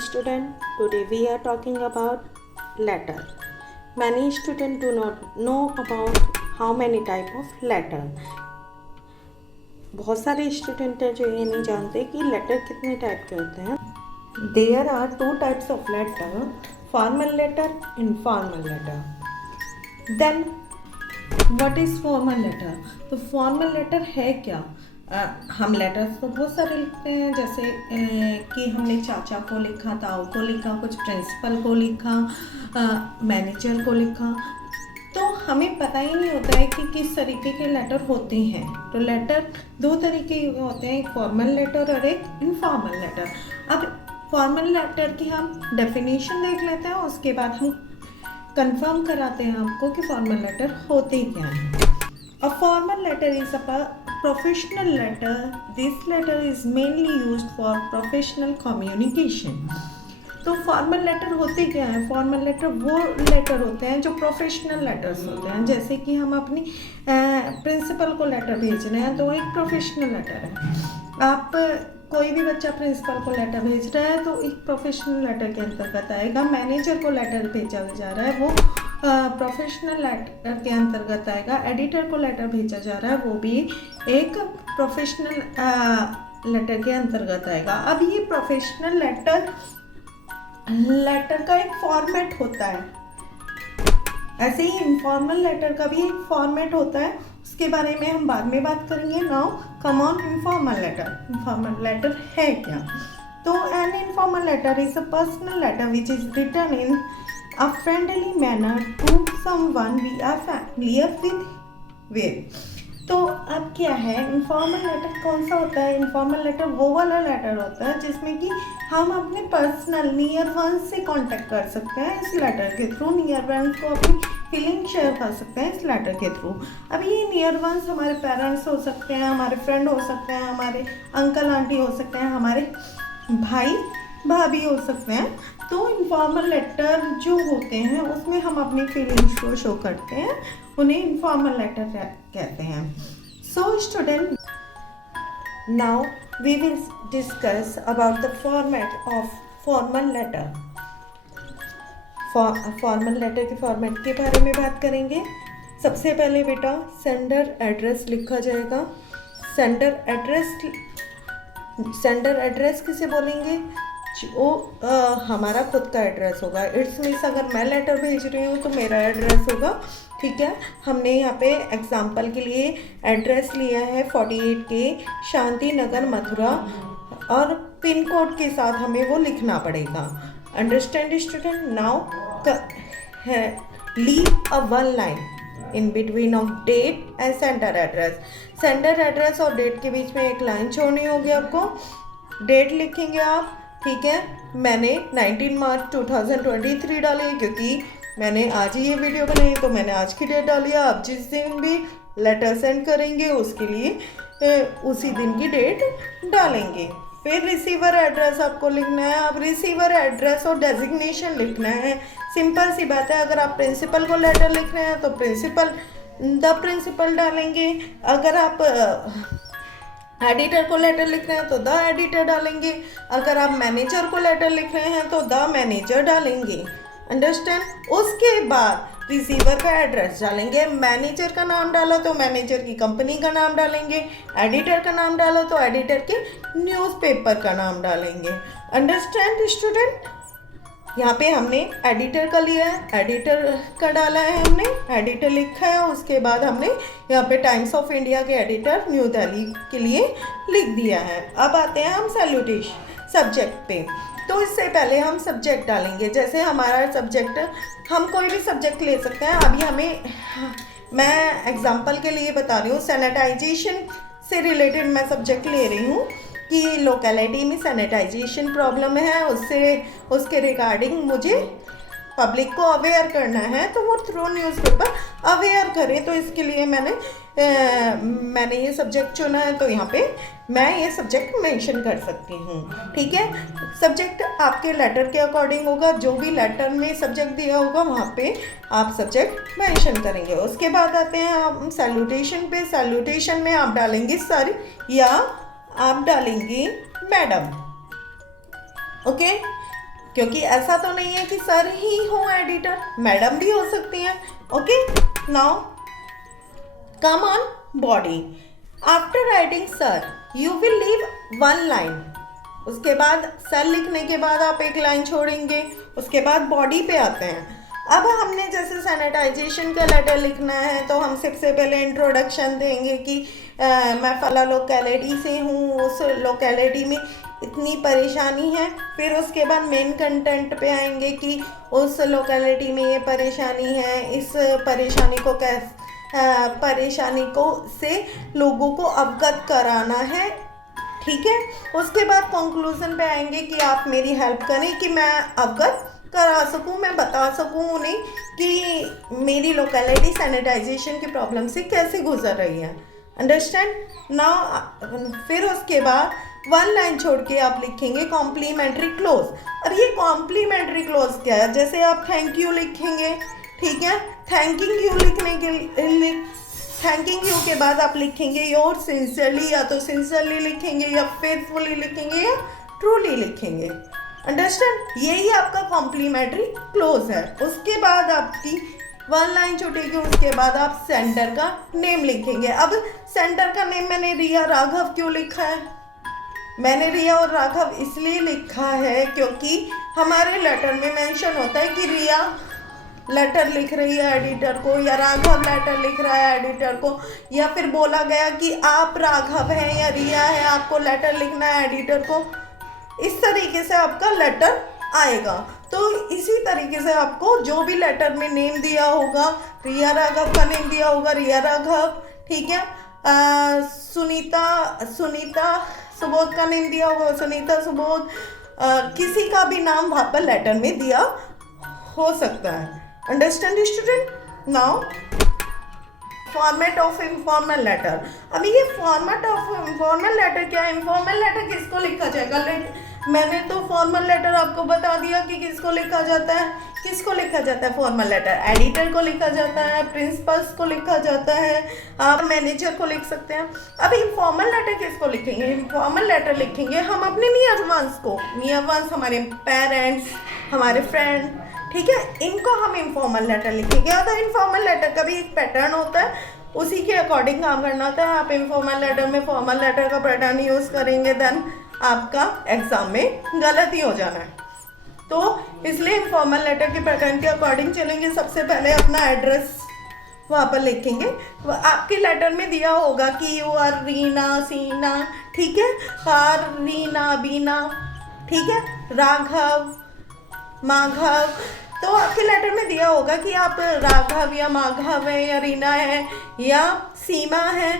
Student, today we are talking about letter. Many students do not know about how many type of letter. बहुत सारे student हैं जो ये नहीं जानते कि लेटर कितने टाइप के होते हैं. There are two types of letter, formal letter, informal letter. Then what is formal letter? तो formal letter है क्या? हम लेटर्स तो बहुत सारे लिखते हैं, जैसे कि हमने चाचा को लिखा, ताऊ को लिखा, कुछ प्रिंसिपल को लिखा, मैनेजर को लिखा. तो हमें पता ही नहीं होता है कि किस तरीके के लेटर होते हैं. तो लेटर दो तरीके के होते हैं, एक फॉर्मल लेटर और एक इनफॉर्मल लेटर. अब फॉर्मल लेटर की हम डेफिनेशन देख लेते हैं, उसके बाद हम कंफर्म कराते हैं आपको कि फॉर्मल लेटर होते क्या हैं. A formal letter is a professional letter. This letter is mainly used for professional communication. तो फॉर्मल लेटर होते क्या हैं? फॉर्मल लेटर वो लेटर होते हैं जो प्रोफेशनल लेटर्स होते हैं. जैसे कि हम अपनी प्रिंसिपल को लेटर भेज रहे हैं तो एक प्रोफेशनल लेटर है. आप कोई भी बच्चा प्रिंसिपल को लेटर भेज रहा है तो एक प्रोफेशनल लेटर के अंतर्गत आएगा. मैनेजर को लेटर भेजा जा रहा है वो प्रोफेशनल लेटर के अंतर्गत आएगा. एडिटर को लेटर भेजा जा रहा है वो भी एक प्रोफेशनल लेटर के अंतर्गत आएगा. अब ये प्रोफेशनल लेटर का एक फॉर्मेट होता है, ऐसे ही इनफॉर्मल लेटर का भी एक फॉर्मेट होता है, उसके बारे में हम बाद में बात करेंगे. Now come on informal letter. Informal letter है क्या? तो an informal letter is a personal letter which is written in a friendly manner to someone we are familiar with. तो अब क्या है, इनफॉर्मल लेटर कौन सा होता है? इनफॉर्मल लेटर वो वाला लेटर होता है जिसमें कि हम अपने पर्सनल नियर वंस से कांटेक्ट कर सकते हैं इस लेटर के थ्रू. नियर वंस को अपनी फीलिंग शेयर कर सकते हैं इस लेटर के थ्रू. अब ये नियर वंस हमारे पेरेंट्स हो सकते हैं, हमारे फ्रेंड हो सकते हैं, हमारे अंकल आंटी हो सकते हैं, हमारे भाई भाभी हो सकते हैं. तो इनफॉर्मल लेटर जो होते हैं उसमें हम अपनी फीलिंग्स को शो करते हैं, उन्हें इनफॉर्मल लेटर कहते हैं. So student, now we will discuss about the format of formal letter. Formal letter के फॉर्मेट के बारे में बात करेंगे. सबसे पहले बेटा सेंडर एड्रेस लिखा जाएगा. सेंडर एड्रेस किसे बोलेंगे? जो हमारा खुद का एड्रेस होगा. इट्स मीन्स अगर मैं लेटर भेज रही हूँ तो मेरा एड्रेस होगा. ठीक है, हमने यहाँ पे एग्जांपल के लिए एड्रेस लिया है 48K शांति नगर मथुरा, और पिन कोड के साथ हमें वो लिखना पड़ेगा. Understand student? Now leave a one line in between of date and sender address. Sender address और डेट के बीच में एक लाइन छोड़नी होगी आपको. डेट लिखेंगे आप. ठीक है, मैंने 19 मार्च 2023 डाली क्योंकि मैंने आज ही ये वीडियो बनाई तो मैंने आज की डेट डाली है. आप जिस दिन भी लेटर सेंड करेंगे उसके लिए उसी दिन की डेट डालेंगे. फिर रिसीवर एड्रेस आपको लिखना है. आप रिसीवर एड्रेस और डेजिग्नेशन लिखना है. सिंपल सी बात है, अगर आप प्रिंसिपल को लेटर लिख रहे हैं तो द प्रिंसिपल डालेंगे. अगर आप एडिटर को लेटर लिख रहे हैं तो द एडिटर डालेंगे. अगर आप मैनेजर को लेटर लिख रहे हैं तो द मैनेजर डालेंगे. अंडरस्टैंड? उसके बाद रिसीवर का एड्रेस डालेंगे. मैनेजर का नाम डाला तो मैनेजर की कंपनी का नाम डालेंगे. एडिटर का नाम डाला तो एडिटर के न्यूज़पेपर का नाम डालेंगे. Understand student? यहाँ पे हमने एडिटर का लिया है, एडिटर का डाला है, हमने एडिटर लिखा है. उसके बाद हमने यहाँ पे टाइम्स ऑफ इंडिया के एडिटर न्यू दिल्ली के लिए लिख दिया है. अब आते हैं हम सैल्यूटेशन सब्जेक्ट पे. तो इससे पहले हम सब्जेक्ट डालेंगे. जैसे हमारा सब्जेक्ट, हम कोई भी सब्जेक्ट ले सकते हैं. अभी मैं एग्जाम्पल के लिए बता रही हूँ, सैनिटाइजेशन से रिलेटेड मैं सब्जेक्ट ले रही हूँ कि लोकेलिटी में सैनिटाइजेशन प्रॉब्लम है, उसके रिगार्डिंग मुझे पब्लिक को अवेयर करना है, तो वो थ्रू न्यूज़पेपर अवेयर करें. तो इसके लिए मैंने ये सब्जेक्ट चुना है. तो यहाँ पे मैं ये सब्जेक्ट मेंशन कर सकती हूँ. ठीक है, सब्जेक्ट आपके लेटर के अकॉर्डिंग होगा. जो भी लेटर में सब्जेक्ट दिया होगा वहाँ पे आप सब्जेक्ट मेंशन करेंगे. उसके बाद आते हैं हम सैल्यूटेशन पे. सैल्यूटेशन में आप डालेंगे सर या आप डालेंगे मैडम. ओके, क्योंकि ऐसा तो नहीं है कि सर ही हो एडिटर, मैडम भी हो सकती हैं। Okay, now come on body. After writing sir you will leave one line. उसके बाद सर लिखने के बाद आप एक लाइन छोड़ेंगे। उसके बाद बॉडी पे आते हैं। अब हमने जैसे सैनिटाइजेशन का लेटर लिखना है तो हम सबसे पहले इंट्रोडक्शन देंगे कि मैं फला लोकेलिटी से हूँ, उस लोकेलिटी में इतनी परेशानी है। फिर उसके बाद मेन कंटेंट पे आएंगे कि उस लोकेलिटी में ये परेशानी है, इस परेशानी को परेशानी को से लोगों को अवगत कराना है। ठीक है, उसके बाद कंक्लूजन पे आएंगे कि आप मेरी हेल्प करें कि मैं अवगत करा सकूं, मैं बता सकूं उन्हें कि मेरी लोकेलिटी सैनिटाइजेशन की प्रॉब्लम से कैसे गुजर रही है। Understand now. फिर उसके बाद वन लाइन छोड़ के आप लिखेंगे कॉम्प्लीमेंट्री क्लोज। अब ये कॉम्प्लीमेंट्री क्लोज क्या है? जैसे आप थैंक यू लिखेंगे, ठीक है, थैंकिंग यू लिखने के थैंकिंग यू के बाद आप लिखेंगे योर सिंसियरली, या तो सिंसियरली लिखेंगे या फेथफुली लिखेंगे या ट्रूली लिखेंगे। अंडरस्टैंड, यही आपका कॉम्प्लीमेंट्री क्लोज है। उसके बाद आपकी वन लाइन छूटेगी, उसके बाद आप सेंटर का नेम लिखेंगे। अब सेंटर का नेम मैंने रिया राघव क्यों लिखा है? मैंने रिया और राघव इसलिए लिखा है क्योंकि हमारे लेटर में मेंशन होता है कि रिया लेटर लिख रही है एडिटर को, या राघव लेटर लिख रहा है एडिटर को, या फिर बोला गया कि आप राघव हैं या रिया है, आपको लेटर लिखना है एडिटर को। इस तरीके से आपका लेटर आएगा। तो इसी तरीके से आपको जो भी लेटर में नेम दिया होगा, रिया राघव का नेम दिया होगा रिया राघव, ठीक है, सुनीता सुबोध का नेम दिया होगा सुनीता सुबोध, किसी का भी नाम वहाँ पर लेटर में दिया हो सकता है। Understand student? Now format of informal letter. अभी ये फॉर्मेट ऑफ इनफॉर्मल लेटर क्या है? इनफॉर्मल लेटर किसको लिखा जाएगा? मैंने तो फॉर्मल लेटर आपको बता दिया कि किसको लिखा जाता है। किसको लिखा जाता है फॉर्मल लेटर? एडिटर को लिखा जाता है, प्रिंसिपल्स को लिखा जाता है, आप मैनेजर को लिख सकते हैं। अब इनफॉर्मल लेटर किसको लिखेंगे? इनफॉर्मल लेटर लिखेंगे हम अपने नियर वंस को। नियर वंस हमारे पेरेंट्स, हमारे फ्रेंड, ठीक है, इनको हम इनफॉर्मल लेटर लिखेंगे। अगर इनफॉर्मल लेटर का भी एक पैटर्न होता है, उसी के अकॉर्डिंग काम करना होता है। आप इनफॉर्मल लेटर में फॉर्मल लेटर का पैटर्न यूज़ करेंगे, देन आपका एग्जाम में गलती हो जाना है। तो इसलिए इनफॉर्मल लेटर के पैटर्न के अकॉर्डिंग चलेंगे। सबसे पहले अपना एड्रेस वहाँ पर लिखेंगे। आपके लेटर में दिया होगा कि यू आर रीना सीना, ठीक है, आर रीना बीना, ठीक है, राघव माघव। तो आपके लेटर में दिया होगा कि आप राघव या माघव है या रीना है या सीमा है।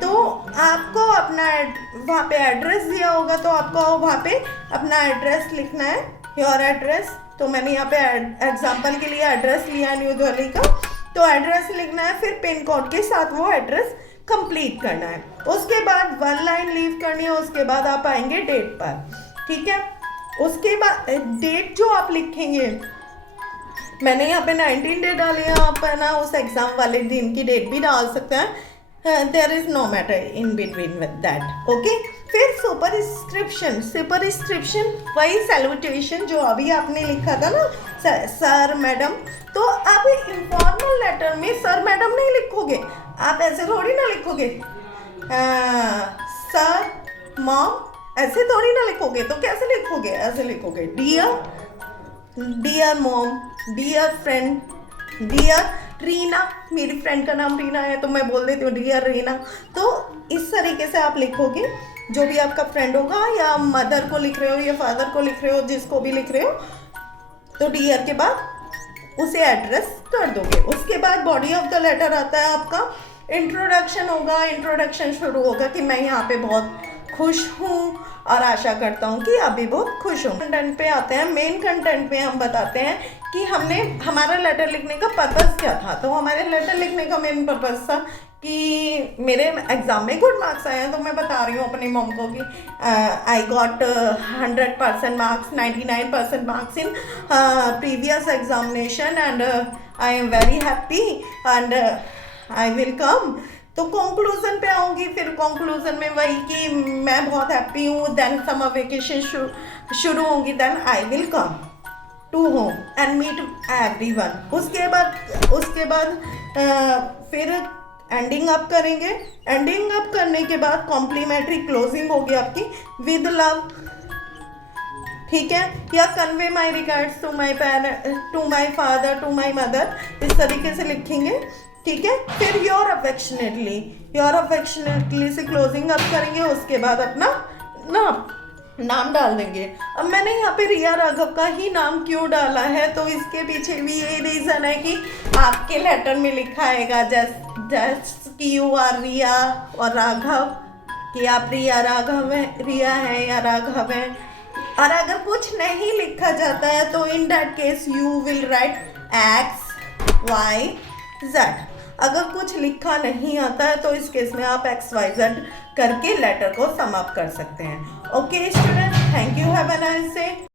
तो आपको अपना वहाँ पे एड्रेस दिया होगा, तो आपको वहाँ पे अपना एड्रेस लिखना है, योर एड्रेस। तो मैंने यहाँ पे एग्जाम्पल के लिए एड्रेस लिया न्यू दिल्ली का, तो एड्रेस लिखना है, फिर पिन कोड के साथ वो एड्रेस कंप्लीट करना है। उसके बाद वन लाइन लीव करनी है। उसके बाद आप आएंगे डेट पर, ठीक है। उसके बाद डेट जो आप लिखेंगे, मैंने यहाँ पे 19 डे डाली है, आप है ना उस एग्ज़ाम वाले दिन की डेट भी डाल सकते हैं। There is no matter in between with that, okay. फिर सुपरस्क्रिप्शन। सुपरस्क्रिप्शन वही सैल्यूटेशन जो अभी आपने लिखा था ना, सर मैडम। तो आप इनफॉर्मल लेटर में सर मैडम नहीं लिखोगे, आप ऐसे थोड़ी ना लिखोगे, सर मॉम ऐसे थोड़ी ना लिखोगे। तो कैसे लिखोगे? ऐसे लिखोगे, dear mom, dear friend, dear Reena. मेरी फ्रेंड का नाम रीना है तो मैं बोल देती हूँ डियर रीना। तो इस तरीके से आप लिखोगे, जो भी आपका फ्रेंड होगा, या मदर को लिख रहे हो या फादर को लिख रहे हो, जिसको भी लिख रहे हो, तो डियर के बाद उसे एड्रेस कर दोगे। उसके बाद बॉडी ऑफ द लेटर आता है आपका, इंट्रोडक्शन होगा। इंट्रोडक्शन शुरू होगा कि मैं यहाँ पे बहुत खुश हूँ और आशा करता हूँ कि अभी बहुत खुश हूँ। कंटेंट पे आते हैं। मेन कंटेंट पे हम बताते हैं कि हमारा लेटर लिखने का पर्पस क्या था। तो हमारे लेटर लिखने का मेन पर्पस था कि मेरे एग्ज़ाम में गुड मार्क्स आए हैं, तो मैं बता रही हूँ अपनी मॉम को कि I got 100% marks, 99% marks in previous examination and I am very happy and I will कम। तो कंक्लूजन पे आऊँगी। फिर कंक्लूजन में वही कि मैं बहुत हैप्पी हूँ, देन समर वेकेशन शुरू होंगी, then I will come. To home and meet everyone. उसके बाद फिर एंडिंग अप करेंगे। एंडिंग अप करने के बाद कॉम्प्लीमेंट्री क्लोजिंग होगी आपकी विद लव, ठीक है, या convey my regards to my to my father, to my mother, इस तरीके से लिखेंगे, ठीक है। फिर योर अफेक्शनेटली से क्लोजिंग अप करेंगे। उसके बाद अपना नाम डाल देंगे। अब मैंने यहाँ पे रिया राघव का ही नाम क्यों डाला है, तो इसके पीछे भी ये रीज़न है कि आपके लेटर में लिखा आएगा जस्ट कि यू आर रिया और राघव, कि आप रिया है या राघव है। और अगर कुछ नहीं लिखा जाता है तो in that case you will write XYZ। अगर कुछ लिखा नहीं आता है तो इस केस में आप XYZ करके लेटर को समाप्त कर सकते हैं। Okay student, thank you, have a nice day.